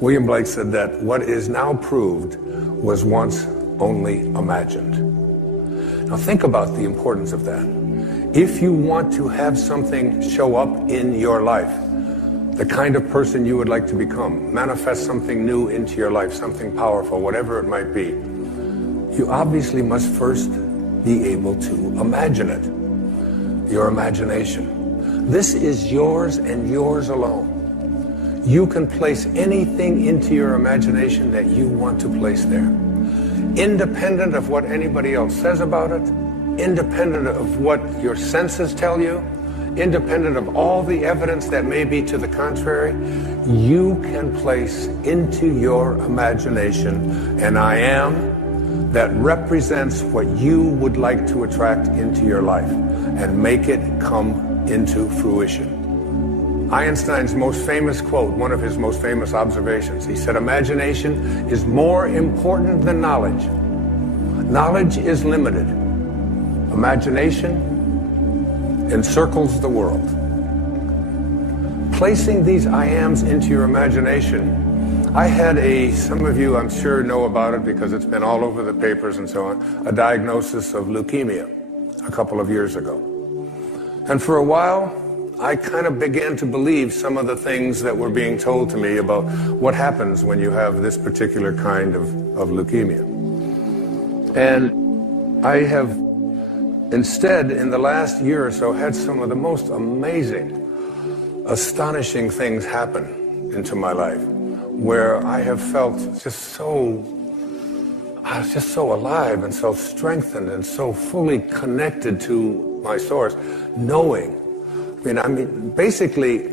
William Blake said that what is now proved was once only imagined. Now think about the importance of that. If you want to have something show up in your life, the kind of person you would like to become, manifest something new into your life, something powerful, whatever it might be, you obviously must first be able to imagine it. Your imagination. This is yours and yours alone. You can place anything into your imagination that you want to place there. Independent of what anybody else says about it, independent of what your senses tell you, independent of all the evidence that may be to the contrary, you can place into your imagination an I am that represents what you would like to attract into your life and make it come into fruition. Einstein's most famous quote, one of his most famous observations, he said, imagination is more important than knowledge. Knowledge is limited. Imagination encircles the world. Placing these I ams into your imagination, I had some of you I'm sure know about it because it's been all over the papers and so on, a diagnosis of leukemia a couple of years ago. And for a while, I kind of began to believe some of the things that were being told to me about what happens when you have this particular kind of leukemia. And I have instead, in the last year or so, had some of the most amazing, astonishing things happen into my life, where I have felt I was just so alive and so strengthened and so fully connected to my source, knowing. I mean, basically,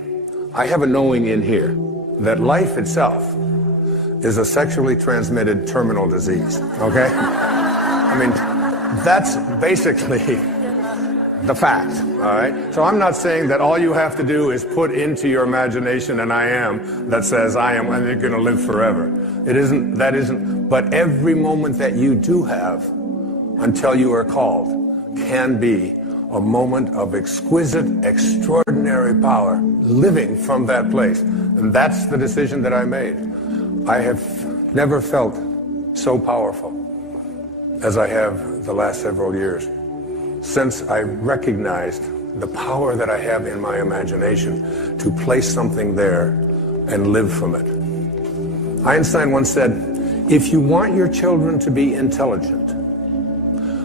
I have a knowing in here that life itself is a sexually transmitted terminal disease, okay? I mean, that's basically the fact, all right? So I'm not saying that all you have to do is put into your imagination an I am that says I am and you're going to live forever. That isn't, but every moment that you do have until you are called can be a moment of exquisite, extraordinary power living from that place. And that's the decision that I made. I have never felt so powerful as I have the last several years, since I recognized the power that I have in my imagination to place something there and live from it. Einstein once said, if you want your children to be intelligent,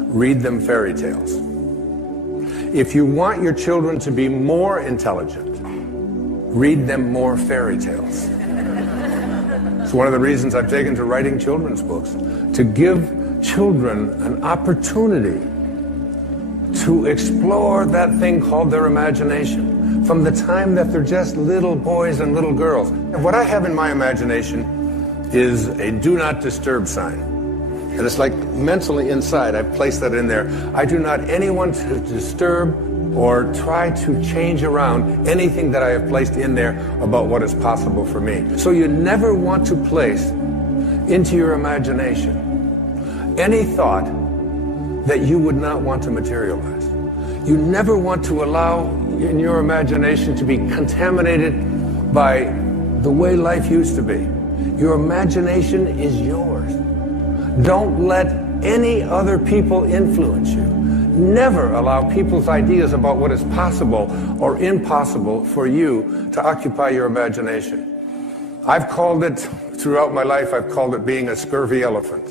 read them fairy tales. If you want your children to be more intelligent, read them more fairy tales. It's one of the reasons I've taken to writing children's books, to give children an opportunity to explore that thing called their imagination from the time that they're just little boys and little girls. And what I have in my imagination is a do not disturb sign. And it's like mentally inside, I've placed that in there. I do not anyone to disturb or try to change around anything that I have placed in there about what is possible for me. So you never want to place into your imagination any thought that you would not want to materialize. You never want to allow in your imagination to be contaminated by the way life used to be. Your imagination is yours. Don't let any other people influence you. Never allow people's ideas about what is possible or impossible for you to occupy your imagination. I've called it, throughout my life, I've called it being a scurvy elephant.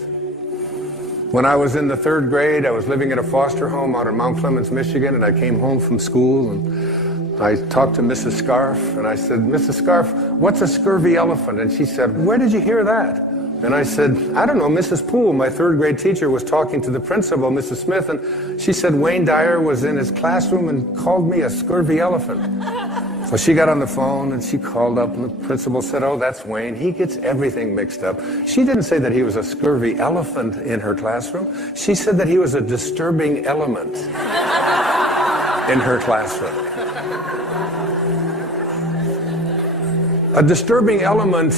When I was in the 3rd grade, I was living in a foster home out in Mount Clemens, Michigan, and I came home from school and I talked to Mrs. Scarf and I said, Mrs. Scarf, what's a scurvy elephant? And she said, where did you hear that? And I said, I don't know, Mrs. Poole, my 3rd grade teacher, was talking to the principal, Mrs. Smith, and she said Wayne Dyer was in his classroom and called me a scurvy elephant. So she got on the phone and she called up and the principal said, oh, that's Wayne. He gets everything mixed up. She didn't say that he was a scurvy elephant in her classroom. She said that he was a disturbing element in her classroom. A disturbing element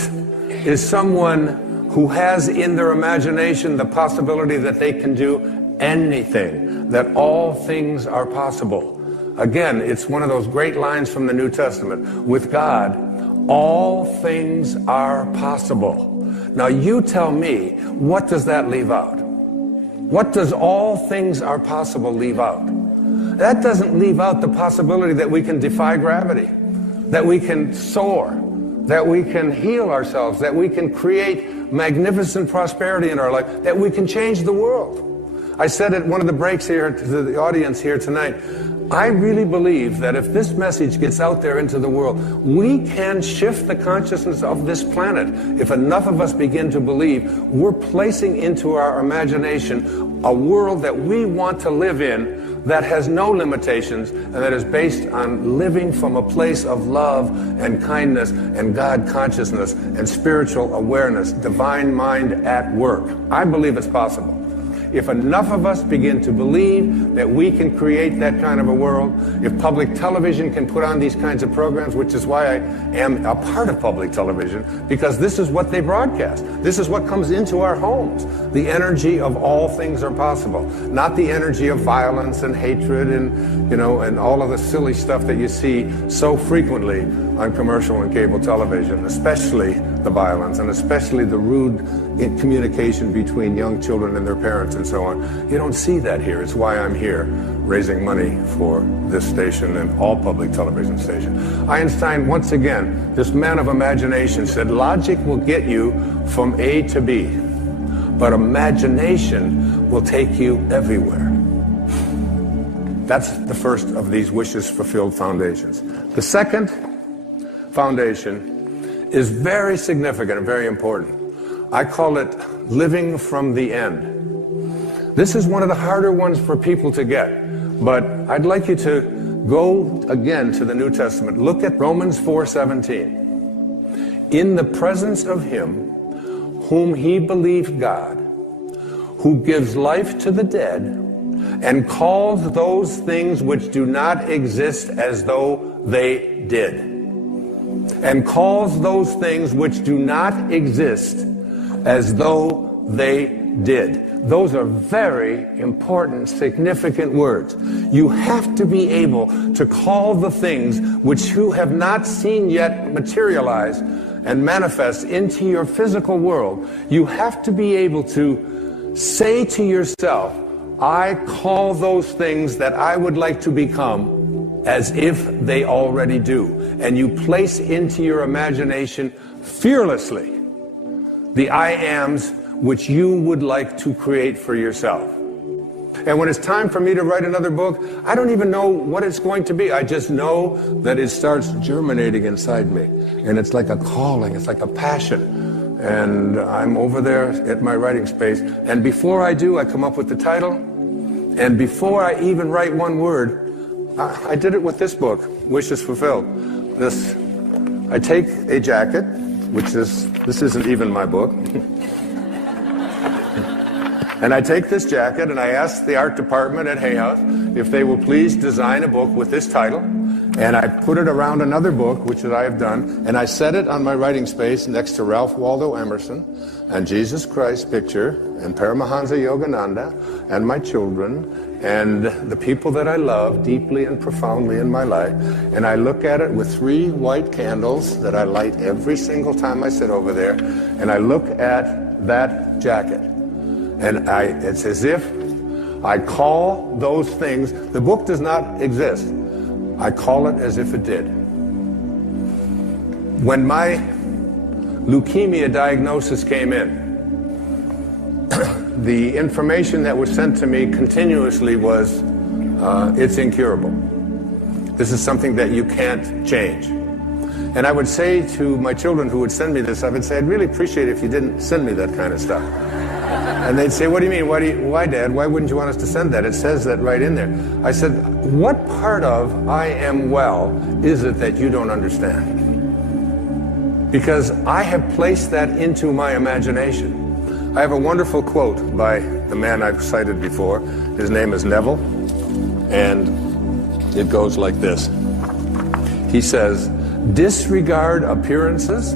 is someone who has in their imagination the possibility that they can do anything, that all things are possible. Again, it's one of those great lines from the New Testament. With God, All things are possible. Now you tell me, what does that leave out? What does all things are possible leave out? That doesn't leave out the possibility that we can defy gravity, that we can soar, that we can heal ourselves, that we can create magnificent prosperity in our life, that we can change the world. I said at one of the breaks here to the audience here tonight, I really believe that if this message gets out there into the world, we can shift the consciousness of this planet. If enough of us begin to believe, we're placing into our imagination a world that we want to live in, that has no limitations, and that is based on living from a place of love and kindness and God consciousness and spiritual awareness, divine mind at work. I believe it's possible. If enough of us begin to believe that we can create that kind of a world, if public television can put on these kinds of programs, which is why I am a part of public television, because this is what they broadcast. This is what comes into our homes. The energy of all things are possible, not the energy of violence and hatred and, and all of the silly stuff that you see so frequently on commercial and cable television, especially the violence and especially the rude communication between young children and their parents and so on. You don't see that here. It's why I'm here raising money for this station and all public television stations. Einstein, once again, this man of imagination, said logic will get you from A to B, but imagination will take you everywhere. That's the first of these wishes fulfilled foundations. The second foundation is very significant and very important. I call it living from the end. This is one of the harder ones for people to get, but I'd like you to go again to the New Testament. Look at Romans 4:17. In the presence of him whom he believed God, who gives life to the dead and calls those things which do not exist as though they did. And calls those things which do not exist as though they did. Those are very important, significant words. You have to be able to call the things which you have not seen yet materialize and manifest into your physical world. You have to be able to say to yourself, I call those things that I would like to become as if they already do. And you place into your imagination fearlessly the I ams which you would like to create for yourself. And when it's time for me to write another book, I don't even know what it's going to be. I just know that it starts germinating inside me. And it's like a calling, it's like a passion. And I'm over there at my writing space. And before I do, I come up with the title. And before I even write one word, I did it with this book, Wishes Fulfilled. I take a jacket, this isn't even my book. And I take this jacket and I ask the art department at Hay House if they will please design a book with this title. And I put it around another book, which I have done, and I set it on my writing space next to Ralph Waldo Emerson and Jesus Christ picture and Paramahansa Yogananda and my children and the people that I love deeply and profoundly in my life. And I look at it with 3 white candles that I light every single time I sit over there. And I look at that jacket. And it's as if I call those things, the book does not exist. I call it as if it did. When my leukemia diagnosis came in, the information that was sent to me continuously was, it's incurable. This is something that you can't change. And I would say to my children who would send me this, I would say, I'd really appreciate it if you didn't send me that kind of stuff. And they'd say, what do you mean? Why, Dad? Why wouldn't you want us to send that? It says that right in there. I said, what part of I am well is it that you don't understand? Because I have placed that into my imagination. I have a wonderful quote by the man I've cited before. His name is Neville, and it goes like this. He says, disregard appearances,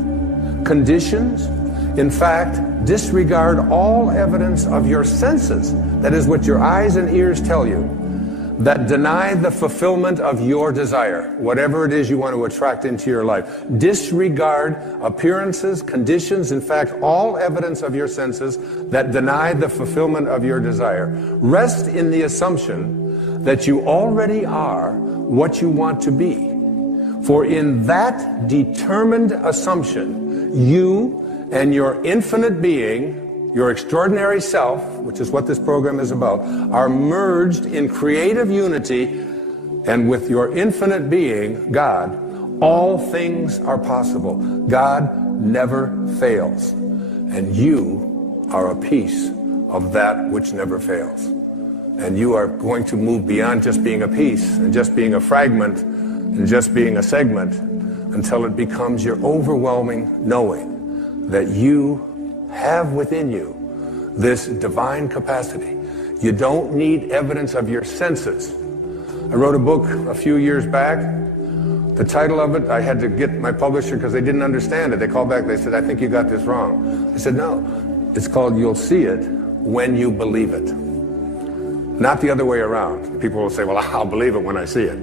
conditions, in fact, disregard all evidence of your senses. That is what your eyes and ears tell you. that deny the fulfillment of your desire, whatever it is you want to attract into your life. Disregard appearances, conditions, in fact, all evidence of your senses that deny the fulfillment of your desire. Rest in the assumption that you already are what you want to be. For in that determined assumption, you and your infinite being, your extraordinary self, which is what this program is about, are merged in creative unity, and with your infinite being, God, all things are possible. God never fails, and you are a piece of that which never fails. And you are going to move beyond just being a piece and just being a fragment and just being a segment until it becomes your overwhelming knowing that you have within you this divine capacity. You don't need evidence of your senses. I wrote a book a few years back. The title of it, I had to get my publisher because they didn't understand it. They called back, they said, "I think you got this wrong." I said, "No, it's called You'll See It When You Believe It." Not the other way around. People will say, "Well, I'll believe it when I see it."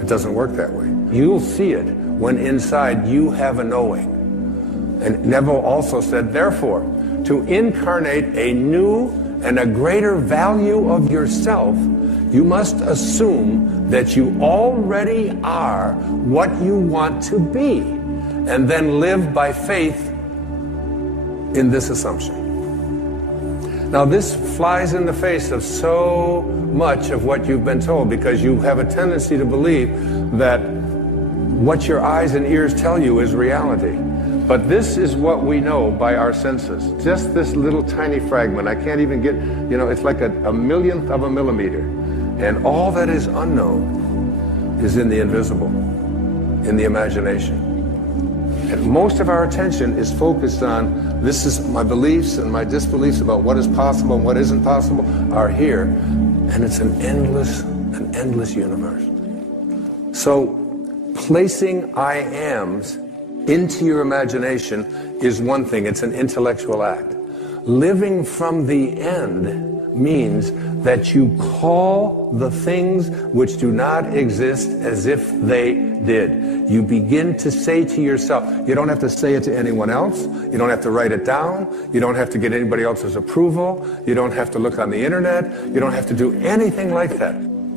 It doesn't work that way. You'll see it when inside you have a knowing. And Neville also said, therefore, to incarnate a new and a greater value of yourself, you must assume that you already are what you want to be, and then live by faith in this assumption. Now, this flies in the face of so much of what you've been told, because you have a tendency to believe that what your eyes and ears tell you is reality. But this is what we know by our senses. Just this little tiny fragment. I can't even get, it's like a millionth of a millimeter. And all that is unknown is in the invisible, in the imagination. And most of our attention is focused on, this is my beliefs and my disbeliefs about what is possible and what isn't possible are here. And it's an endless universe. So placing I ams into your imagination is one thing. It's an intellectual act. Living from the end means that you call the things which do not exist as if they did. You begin to say to yourself, you don't have to say it to anyone else, you don't have to write it down, you don't have to get anybody else's approval, you don't have to look on the internet, you don't have to do anything like that.